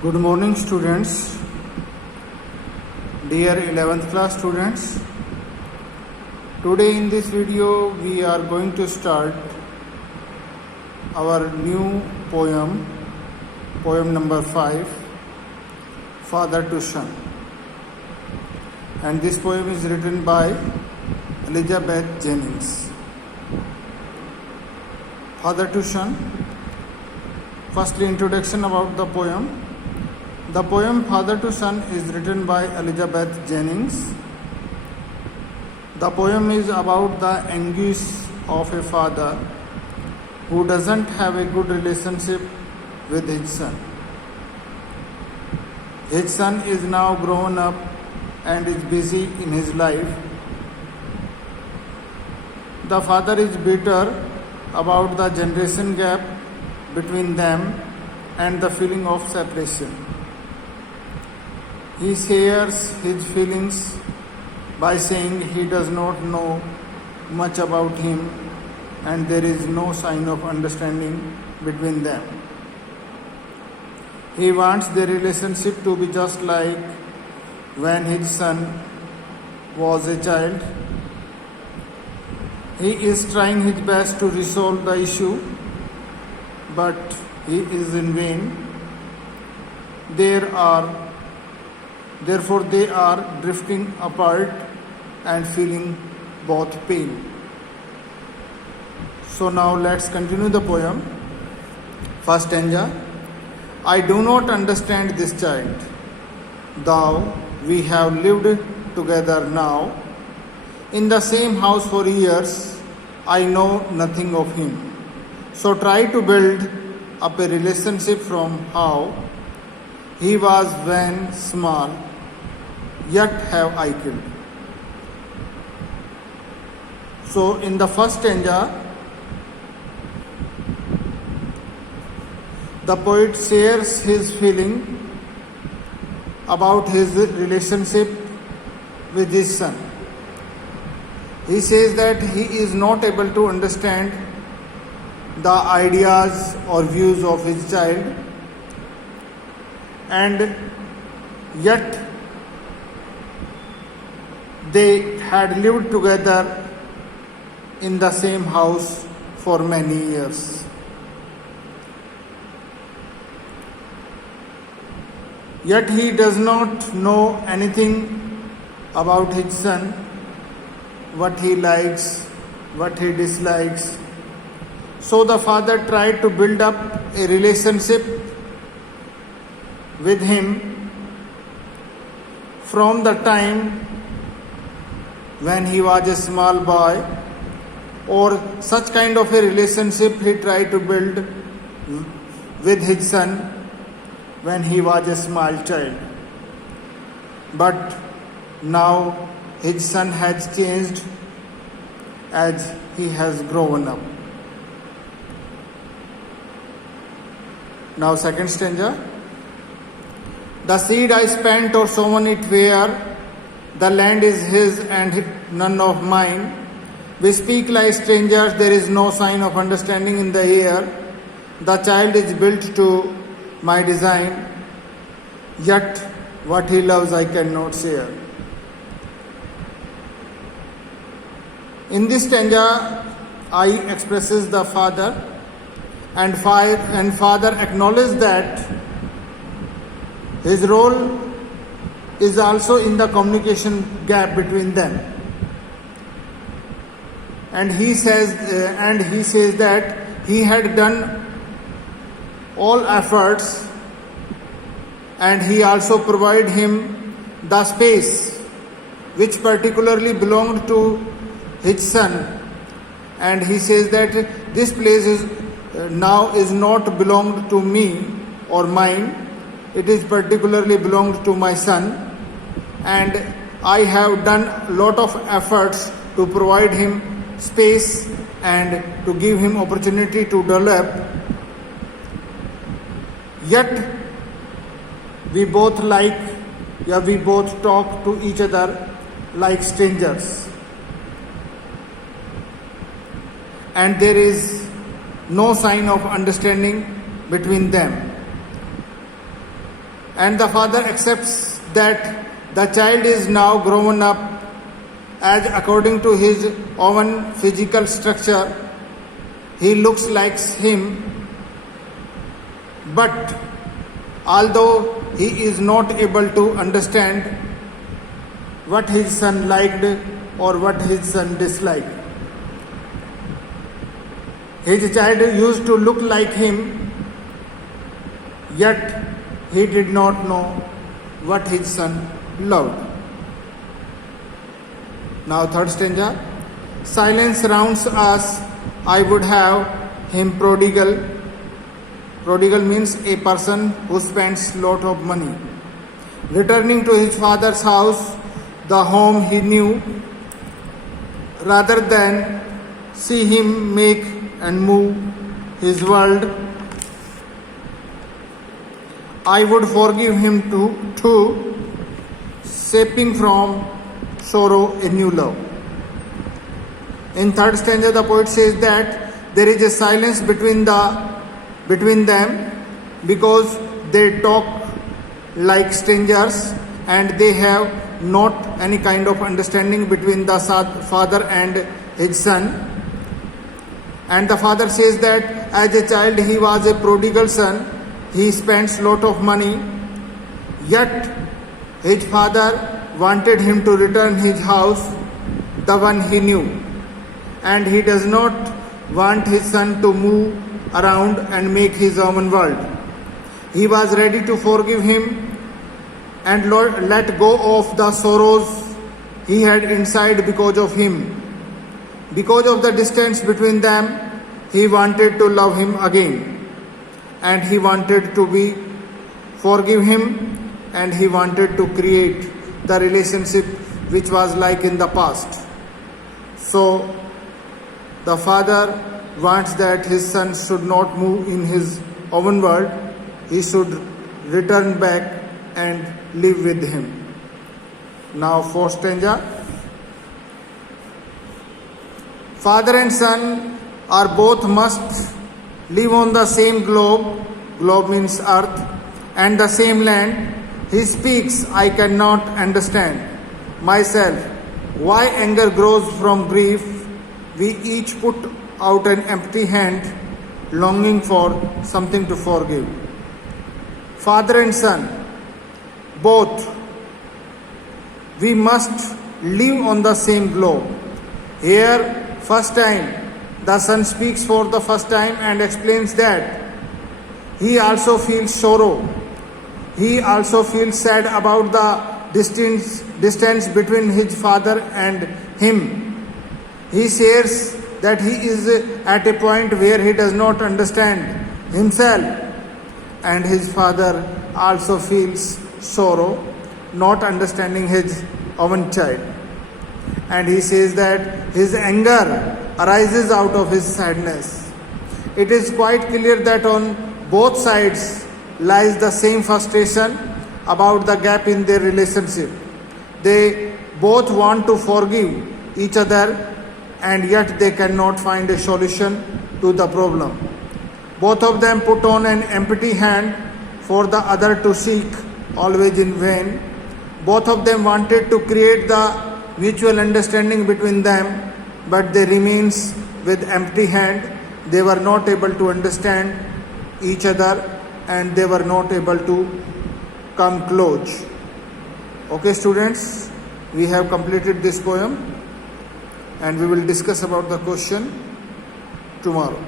Good morning, students. Dear 11th class students, today in this video we are going to start our new poem number 5, Father to Son. And this poem is written by Elizabeth Jennings. Father to Son. Firstly, introduction about the poem. The poem Father to Son is written by Elizabeth Jennings. The poem is about the anguish of a father who doesn't have a good relationship with his son. His son is now grown up and is busy in his life. The father is bitter about the generation gap between them and the feeling of separation. He shares his feelings by saying he does not know much about him and there is no sign of understanding between them. He wants their relationship to be just like when his son was a child. He is trying his best to resolve the issue, but he is in vain. Therefore, they are drifting apart and feeling both pain. So now let's continue the poem. First stanza. I do not understand this child. Though we have lived together now, in the same house for years, I know nothing of him. So try to build up a relationship from how he was when small, yet have I killed. So in the first stanza, the poet shares his feeling about his relationship with his son. He says that he is not able to understand the ideas or views of his child, and yet they had lived together in the same house for many years. Yet he does not know anything about his son, what he likes, what he dislikes. So the father tried to build up a relationship with him from the time when he was a small boy, or such kind of a relationship he tried to build with his son when he was a small child. But now his son has changed as he has grown up. Now second stanza. The seed I spent or sown it where the land is his and none of mine. We speak like strangers, there is no sign of understanding in the air. The child is built to my design, yet what he loves I cannot share. In this stanza, I expresses the father, and father acknowledges that his role is also in the communication gap between them. And he says that he had done all efforts, and he also provided him the space which particularly belonged to his son. And he says that this place is not belonged to me or mine. It is particularly belonged to my son, and I have done a lot of efforts to provide him space and to give him opportunity to develop. Yet we both talk to each other like strangers, and there is no sign of understanding between them. and the father accepts that the child is now grown up as according to his own physical structure he looks like him, but although he is not able to understand what his son liked or what his son disliked. His child used to look like him, yet he did not know what his son loved. Now, third stanza. Silence surrounds us, I would have him prodigal. Prodigal means a person who spends lot of money. Returning to his father's house, the home he knew, rather than see him make and move his world, I would forgive him too, shaping from sorrow a new love. In third stanza, the poet says that there is a silence between them because they talk like strangers and they have not any kind of understanding between the father and his son. And the father says that as a child he was a prodigal son, he spends lot of money, yet his father wanted him to return his house, the one he knew, and he does not want his son to move around and make his own world. He was ready to forgive him and let go of the sorrows he had inside because of him. Because of the distance between them, he wanted to love him again, and he wanted to forgive him, and he wanted to create the relationship which was like in the past. So the father wants that his son should not move in his own world, he should return back and live with him. Now, fourth stanza. Father and son are both must live on the same globe means earth, and the same land. He speaks, I cannot understand myself. Why anger grows from grief? We each put out an empty hand, longing for something to forgive. Father and son, both, we must live on the same globe. Here, first time, the son speaks for the first time and explains that he also feels sorrow. He also feels sad about the distance between his father and him. He shares that he is at a point where he does not understand himself, and his father also feels sorrow, not understanding his own child. And he says that his anger arises out of his sadness. It is quite clear that on both sides lies the same frustration about the gap in their relationship. They both want to forgive each other, and yet they cannot find a solution to the problem. Both of them put on an empty hand for the other to seek, always in vain. Both of them wanted to create the mutual understanding between them, but they remains with empty hand. They were not able to understand each other, and they were not able to come close. Okay, students, we have completed this poem, and we will discuss about the question tomorrow.